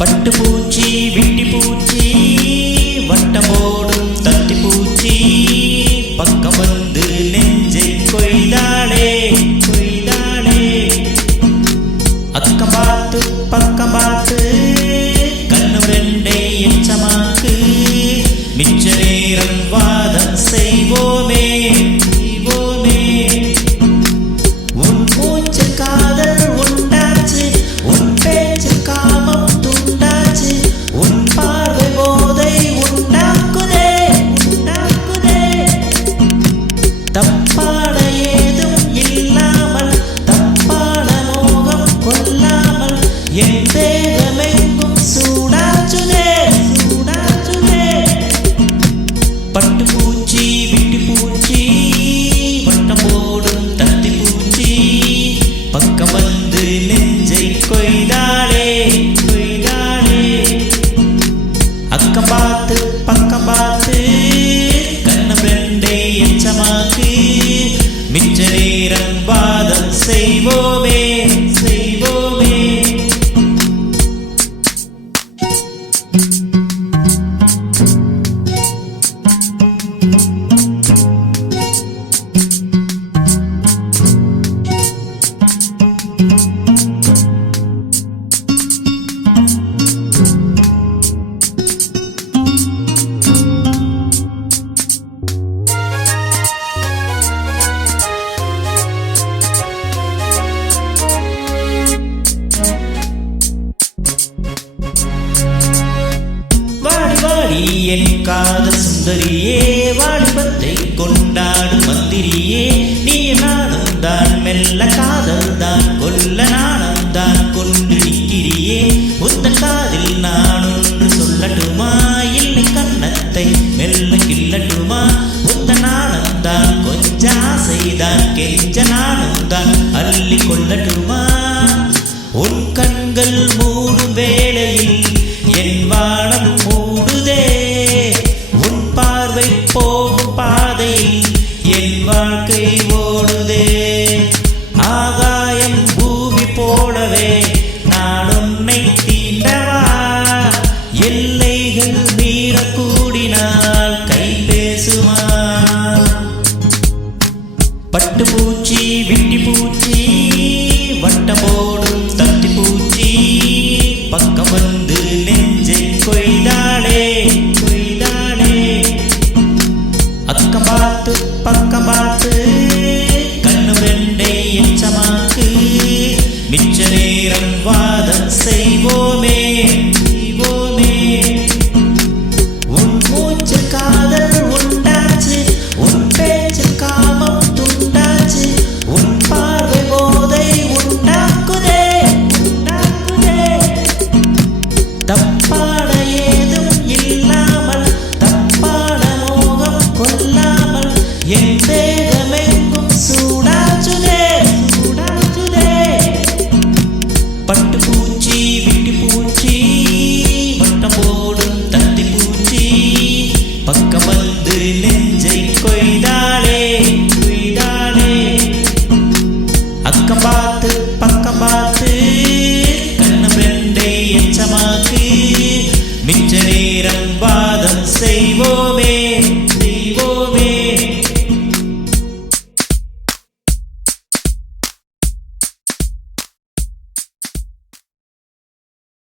பட்டு பூச்சி விட்டி பூச்சி வட்டமோடும் தட்டி பூச்சி பக்கம் வந்து நெஞ்சை கொய்தாளே கொய்தாளே. அக்கம் பார்த்து பக்கம் பார்த்து கண்ணு ரெண்டை எச்சமாக்கு மிச்ச நேரம் வாதம் செய்வோமே செய்வோமே. உன் மூச்சு காதல் உண்டாச்சு, உன் பேச்சு காமம் துண்டாச்சு, உன் பார்வை போதை உண்டாக்குதே உண்டாக்குதே. தப்பான ஏதும் இல்லாமல் தப்பான மோகம் கொல்லாமல் என் தேகமெங்கும் சூடாச்சுதே சூடாச்சுதே. பட்டு பூச்சி விட்டு பூச்சி வட்டம் போடும் தத்தி பூச்சி பக்கம் வந்து நெஞ்சை கொய்தாளே கொய்தாளே. அக்கம் பார்த்து பக்கம் பார்த்து கண்ணம் ரெண்டை எச்சமாக்கு மிச்ச நேரம் வாதம் செய்வோமே செய்வோமே. என் காதல் சுந்தரியே வாலிபத்தை கொண்டாடும் மந்திரியே, நீ நானும் தான் மெல்ல காதல் தான் கொல்ல நானும் தான் கொண்டு நிற்கிறியே. உந்தன் காதில் நான் ஒன்று சொல்லட்டுமா, இல்லை கன்னத்தை மெல்ல கிள்ளட்டுமா. உந்தன் நானும் தான் கொஞ்ச ஆசைதான் கெஞ்ச நானும் தான் அள்ளி கொள்ளட்டுமா. உன் கண்கள் மூடும் வேளையில் என் வானம் மூடுதே, உன் பார்வை போகும் பாதையில் என் வாழ்க்கை ஓடுதே. ஆகாயம் பூமி போலவே நான் உன்னை தீண்டவா, எல்லைகள் மீறக்கூடினால் கை பேசுமா. பட்டு பூச்சி விட்டி பூச்சி வட்டம் போடு